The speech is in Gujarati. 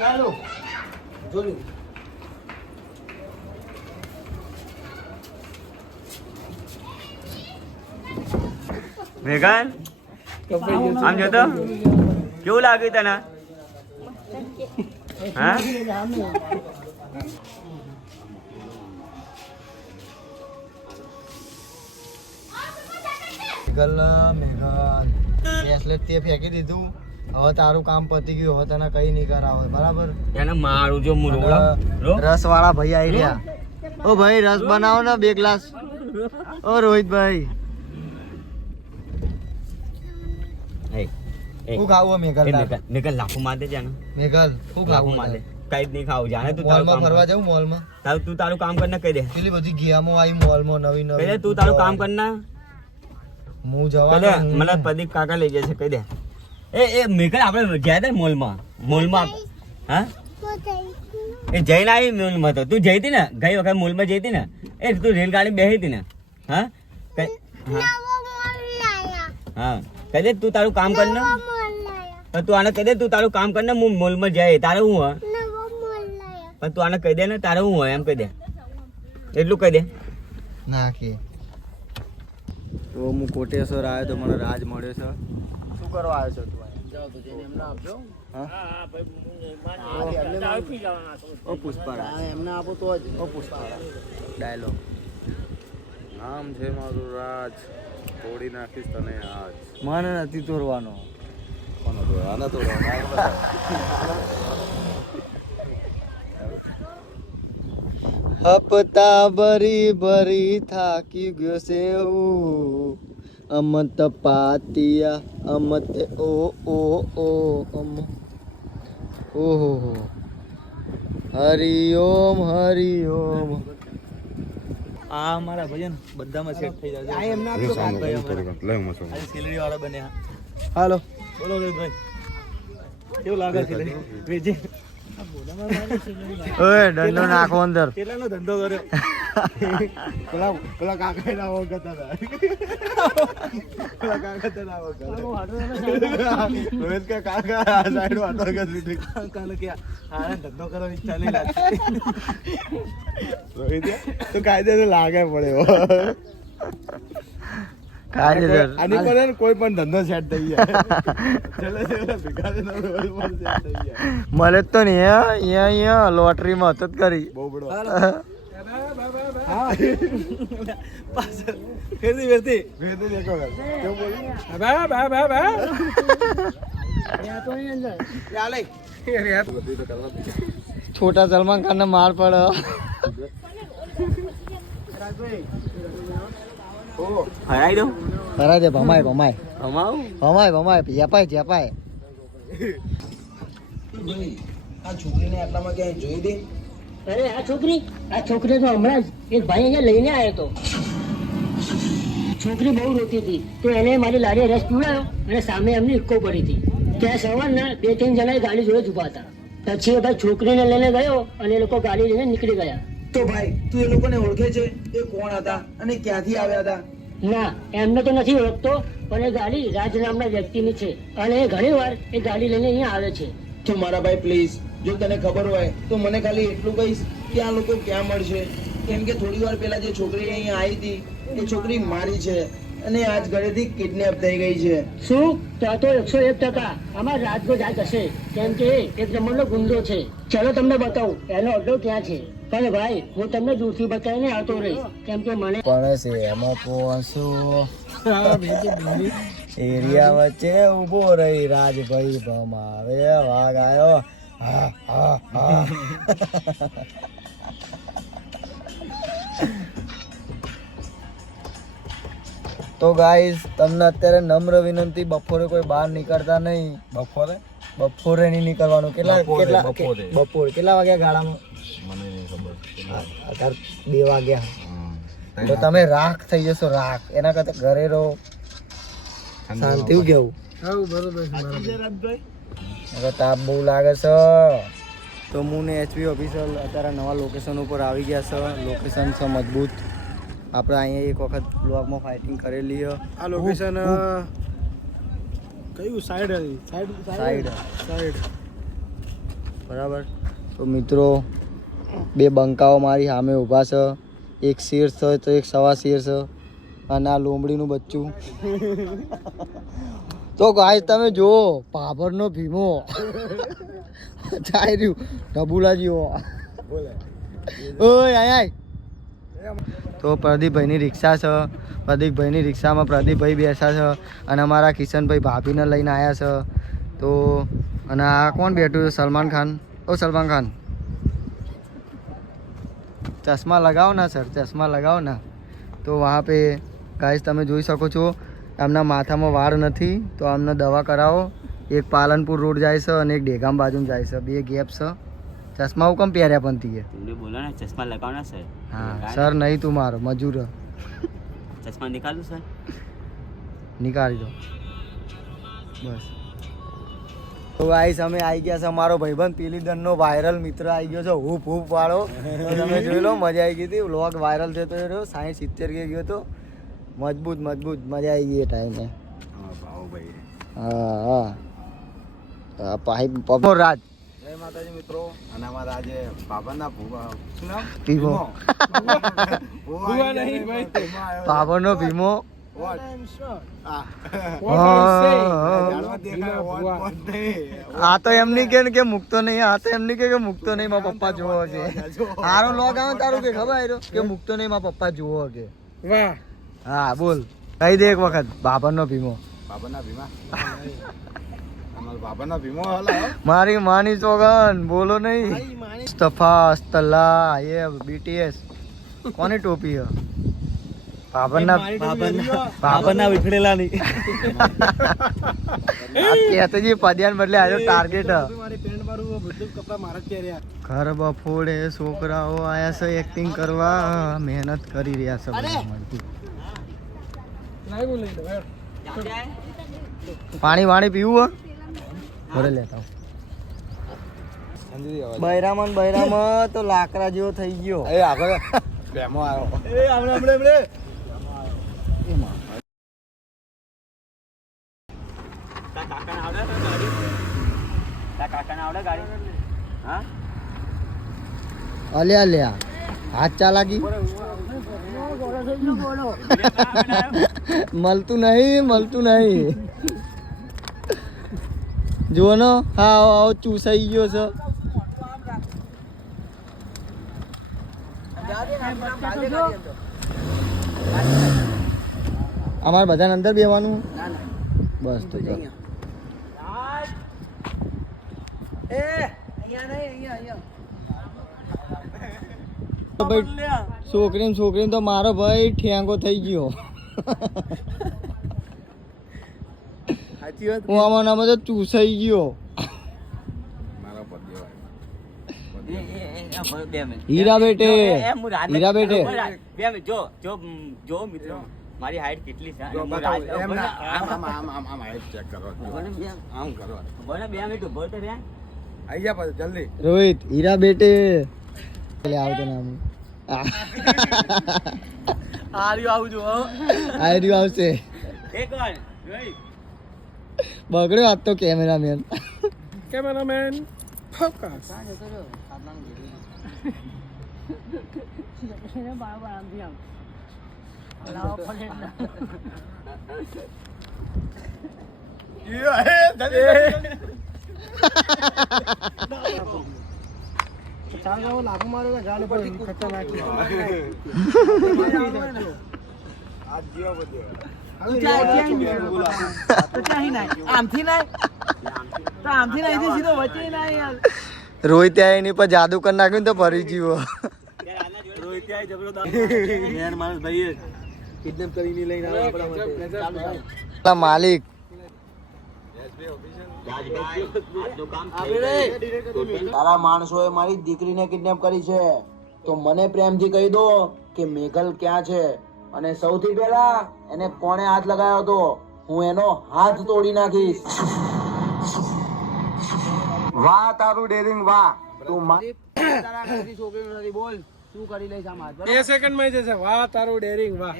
ચાલો જોયું મેઘાન આમ જોતો કેવું લાગ્યું તને હા મેઘાન એટલે તે ફેંકી દીધું. હવે તારું કામ પતી ગયું. હવે તને કઈ નહીં કરાવે બરાબર. એને મારું જો રસ વાળા ભાઈ આવી રહ્યા. ઓ ભાઈ રસ બનાવો ને 2 ગ્લાસ. ઓ રોહિતભાઈ શું ખાવું મેઘલ? મેઘલ લાફો માર દે જાને. મેઘલ શું ખાવું માર દે કઈ જ નહીં ખાવું જાને. તું તારું કામ ફરવા જાઉં મોલમાં. તું તારું કામ કર ને કહી દે. પેલી બધી ગેમો આવી મોલમાં નવી કહી દે તું તારું કામ કર ને. હું જવા મને પ્રદીપ કાકા લઈ જશે કહી દે. એ મેઘલ આપણે ગયા હતા મોલમાં હા એ જઈને આવી મોલમાં. તો તું જઈ હતી ને ગઈ વખત મોલમાં જઈ હતી ને. એ તું રેલગાડી બેસી હતી ને. હા હા કહી દે તું તારું કામ કર ને. તું આને કહી દે તું તારું કામ કર ને. હું મોલમાં જાય તારે શું હોય પણ તું આને કહી દે ને તારે શું હોય એમ કહી દે. એટલું કહી દે નાખી. તો હું કોટેશ્વર આવ્યો તો મને રાજ મળ્યો છે. શું કરવા આવ્યો છો તું? જાઓ તો જઈને એમને આપજો. ઓ પુષ્પારા એમને આપો તો જ. ઓ પુષ્પારા ડાયલોગ. નામ છે મારું રાજ, તોડી નાખીશ તને આજ. મને નથી તોડવાનો. કોનો તોડવાનો? તોડવાનો હપ્તા ભરી ભરી થાકી ગયો છે હું. અમત પાતિયા અમત ઓ ઓ ઓ અમ ઓહો હરિઓમ હરિઓમ. આ મારા ભજન બધામાં સેટ થઈ જાય. આ એમના આપજો કાકભાઈ અમારા. આજે સેલરી વાળા બન્યા. હાલો બોલો ભાઈ કેવું લાગે છે વેજી? ઓય દંડો નાખો અંદર. કેટલાનો ધંધો કર્યો? પેલા કાકા ના વખત હતા. પેલા કાકા તો ના વખત. રોહિત કા કાકા આ સાઈડ વાતો કરી કાલે કે આ ધંધો કરવાની ઈચ્છા નહીં લાગતી. રોહિત તો કાયદે લાગે પડ્યો. આની પર કોઈ પણ ધંધો સેટ થઈ જાય. મળે તો ને અહીંયા લોટરીમાં હતો જ કરી. બહુ બડો છોટા સલમાન ખાન ને માર પડ્યો. હરાઈ દઉં હરા દે ભમાય ભમાય હમાવું ભમાય ભમાય ઝેપાય ઝેપાય. આ છોકરીને આટલામાં ક્યાંય જોઈ દે? અરે આ છોકરી તો હમણાં જ એક ભાઈ અહીંયા લઈને આવ્યો હતો. છોકરી બહુ રોતી હતી તો એને મારી લારીએ રસ પીવડાયો અને સામે એમની ઇક્કો પડી હતી. ત્યાં સવારના 2-3 જણા ગાડી જોડે જ ઉભા હતા. પછી એ ભાઈ છોકરીને લઈને ગયો અને એ લોકો ગાડી લઈને નીકળી ગયા. તો ભાઈ તું એ લોકોને ઓળખે છે? એ કોણ હતા અને ક્યાંથી આવ્યા હતા? ના એમને તો નથી ઓળખતો પણ એ ગાડી રાજ નામના વ્યક્તિની છે અને એ ઘણી વાર એ ગાડી લઈને અહીંયા આવે છે. તો મારા ભાઈ પ્લીઝ જો તને ખબર હોય તો મને ખાલી એટલું કહીશ કે આ લોકો ક્યાં મળશે. કેમ કે થોડી વાર પહેલા જે છોકરી અહીંયા આવી હતી એ છોકરી મારી છે અને આજ ઘરેથી કિડનેપ થઈ ગઈ છે. શું? તો આ તો 101% આમાં રાજનો જાત હશે કેમ કે એક નંબરનો ગુંડો છે. ચલો તમને બતાવું એનો અડ્ડો ક્યાં છે. પણ ભાઈ હું તમને દૂરથી બતાવીને આવતો રહીશ કેમ કે મને પણ છે એમાં પહોંચું એરિયા વચ્ચે ઉભો રહી રાજભાઈ ભમાવે વાઘ આવ્યો. હા હા હા. તો ગાઈસ તમને અત્યારે નમ્ર વિનંતી, બપોરે કોઈ બહાર નીકળતા નહીં. બપોરે નહીં નીકળવાનું. બપોરે કેટલા વાગ્યા ગાળામાં? મને નહીં ખબર. અત્યારે 2 વાગ્યા. તો તમે રાખ થઈ જશો. રાખ એના કરતા ઘરે રહો. શાંતિ કેવું? બરોબર. તાપ બહુ લાગે છે. તો હું ને એચપી ઓફિસર અત્યારે નવા લોકેશન ઉપર આવી ગયા છે. લોકેશન છે મજબૂત. આપણે અહીંયા એક વખત બ્લોગમાં ફાઇટિંગ કરેલી. આ લોકેશન કયું? સાઈડ બરાબર. તો મિત્રો 2 બંકાઓ મારી સામે ઊભા છે. એક શેર છે તો એક સવા શેર છે અને આ લોમડીનું બચ્ચું. તો ગાય તમે જુઓ પાભરનો ભીમો ચાઈ રહ્યું ઢબુલા જેવો. ઓય આય તો પ્રદીપભાઈની રિક્ષા છે. પ્રદીપભાઈની રિક્ષામાં પ્રદીપભાઈ બેસા છે અને અમારા કિશનભાઈ ભાભીને લઈને આવ્યા છે. તો અને આ કોણ બેઠું છે? સલમાન ખાન. ઓ સલમાન ખાન ચશ્મા લગાવો ના સર, ચશ્મા લગાવો ના. તો વहाँ पे ગાઈસ તમે જોઈ શકો છો એમના માથામાં વાળ નથી તો અમને દવા કરાવો. એક પાલનપુર રોડ જાય છે અને એક ડેગામ બાજુમાં જાય છે. 2 ગેપ છે. ચશ્મા હું કમ પહેર્યા પણ તીએ? तुमने बोला ना चश्मा लगाओ ना सर. હા સર નહીં તું મારો મજૂર चश्मा निकाल दो सर. નીકાળી દો બસ. તો ગાઈસ અમે આવી ગયા છે. અમારો ભાઈબંધ પીલીદનનો વાયરલ મિત્ર આવી ગયો છે, હૂપ હૂપ વાળો. તો તમે જોઈ લો, મજા આવી ગઈ હતી. વ્લોગ વાયરલ થતો રહ્યો. 60-70 કે ગયો તો મજબૂત મજા આવી ગઈ એ ટાઈમે. હા હા પાહી પપ્પો રાજ. જય માતાજી મિત્રો. અને અમારા આજે બાબાના શું નામ? ભીમો. ભૂવા નહીં ભાઈ. પાવરનો ભીમો. આ તો એમની કે મૂકતો નહીં. આ તો એમની કે મૂકતો નહીં, મારા પપ્પા જોવો કે. હારો લોગ આવે તારું કે ખબર આવ્યો કે મૂકતો નહીં, મારા પપ્પા જોવો કે. વાહ. હા બોલ, કહી દે એક વખત. બાબરનો ભીમો. બાબાના ભીમા. અમારા બાબાના ભીમો હલા. મારી માની ચોગન બોલો નહીં. મુસ્તફા અસ્તલા એ BTS કોની ટોપી હે? બાબરના વિખડેલા નહીં. કેતજી પદ્યાન બદલે આજે ટાર્ગેટ ઘર બફોડે છોકરાઓ આયા છે એક્ટિંગ કરવા, મહેનત કરી રહ્યા છે બધા મળતી. પાણી વાણી પીવું ભરે લેતા બૈરામાં તો લાકડા જેવો થઈ ગયો. એ આગળ બેમો આવ્યો. એ હમણે અલ્યા હાથ ચાલાકી મળતું નહીં. જુઓ ને હા ચૂસાઈ ગયો છે. અમારે બધાને અંદર બેવાનું બસ. તો છોકરી તો મારો ભાઈ ઠેંગો થઈ ગયો. હું આમાં તો ચૂસાઈ ગયો. હીરા બેટે જો મિત્રો મારી હાઈટ કેટલી છે. આમ ચેક કરો. આમ કરો. 2 મિનિટ ઉભો તો રે. આઈ જા પાછો જલ્દી. રોહિત હીરા બેટે આવતો નામ આર્યું આવશે. બગડ્યો આજ તો કેમેરામેન. ફોકસ. લાભ મારો ગાડી પર ખતરનાક. રોહિત એની પર જાદુ કરી નાખ્યું તો ફરી જીવો. માલિક તારા માણસોએ મારી દીકરીને કિડનેપ કરી છે તો મને પ્રેમથી કહી દો કે મેઘલ ક્યાં છે અને સૌથી પહેલા એને કોણે હાથ લગાવ્યો હતો. હું એનો હાથ તોડી નાખીશ. વાહ તારું ડેરિંગ વાહ. તું છોકરી નથી બોલ શું કરી લઈશ આમ હાથ? 2 સેકન્ડ માં જશે. વાહ તારું ડેરિંગ વાહ.